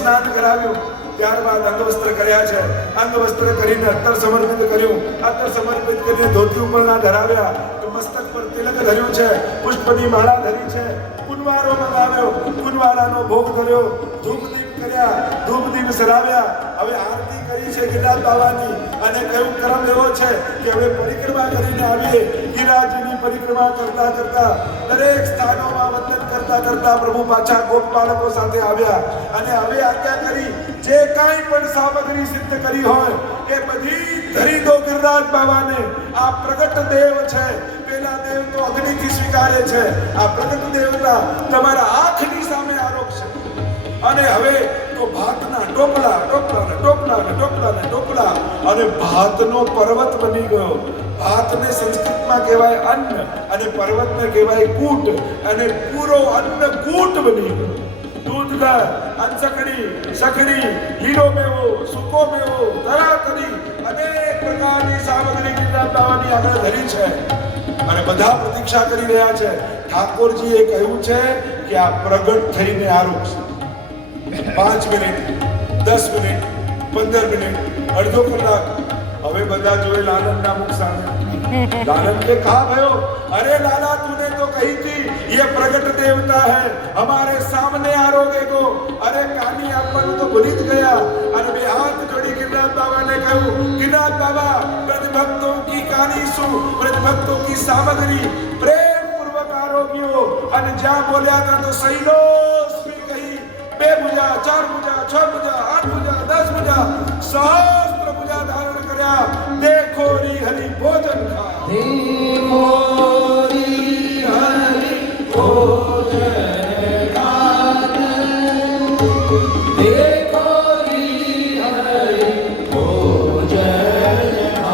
સ્નાન કરાવ્યું, ત્યારબાદ અંગવસ્ત્ર કર્યા છે. અંગવસ્ત્ર કરીને અત્તર સમર્પિત કર્યું. અત્તર સમર્પિત કરીને ધોતી ઉપરના ધરાવ્યા. મસ્તક પર તિલક ધર્યું છે, પુષ્પની માળા ધરી છે, કુંવારો મંગાવ્યો, કુંવારાનો ભોગ કર્યો, ધૂપદીપ કર્યા, ધૂપદીપ સરાવ્યા. હવે આરતી કરી છે ગિરિરાજ બાવાની અને કયું ક્રમ એવો છે કે હવે પરિક્રમા કરીને આવીએ. ગિરિરાજની પરિક્રમા કરતા કરતા દરેક સ્થાનોમાં વંદન કરતા કરતા પ્રભુ પાછા ગોપ બાળકો સાથે આવ્યા અને હવે આજ્ઞા કરી જે કાંઈ પણ સામગ્રી સિદ્ધ કરી હોય એ બધી ધરી દો ગિરિરાજ બાવાને. આ પ્રગટ દેવ છે. પેલા દેવ તો અગ્નિથી સ્વીકારે છે, આ પ્રગટ દેવતા તમારા આંખની સામે આરોગશે. અને હવે તો ભાતના ટોપલા ટોપલા ને ટોપલા ને ટોપલા ને ટોપલા અને ભાતનો પર્વત બની ગયો. ભાતને સંસ્કૃતમાં કહેવાય અન્ન અને પર્વતને કહેવાય કૂટ અને પૂરો અન્ન કૂટ બની ગયો. દૂધ ગાય, અંસકડી, સખડી, લીલો મેવો, સૂકો મેવો, તરાતરી અનેક પ્રકારની સામગ્રી ગિરિરાજ બાવાની આગળ ધરી છે અને બધા પ્રતીક્ષા કરી રહ્યા છે. ઠાકોરજીએ કહ્યું છે કે આ પ્રગટ થઈને આરોગશે. 5 મિનિટ, 10 મિનિટ, 15 મિનિટ, અડધો કલાક. હવે બધા જોઈ લાલનના મુખ સામે. लालन के कहा भयो, अरे लाला तूने तो कही थी ये प्रगट देवता है हमारे सामने आरोगे को. अरे कानी आपन तो भूली ज गया. अरे बे हाथ जोड़ी गिरिराज बाबा ने कहू, गिरिराज बाबा ब्रज भक्तों की कानी सु, ब्रज भक्तों की सामग्री प्रेम पूर्वक आरोग्यो. અને જ્યાં બોલ્યા હતા તો સૈલોસ भी कही, 2 ભુજા, 4 ભુજા, 6 ભુજા, 8 ભુજા, 10 ભુજા, સહસ્ત્ર ભુજા ધારણ કર્યા. देखो री हरि भोजन खा, देखो री हरि भोजन खात,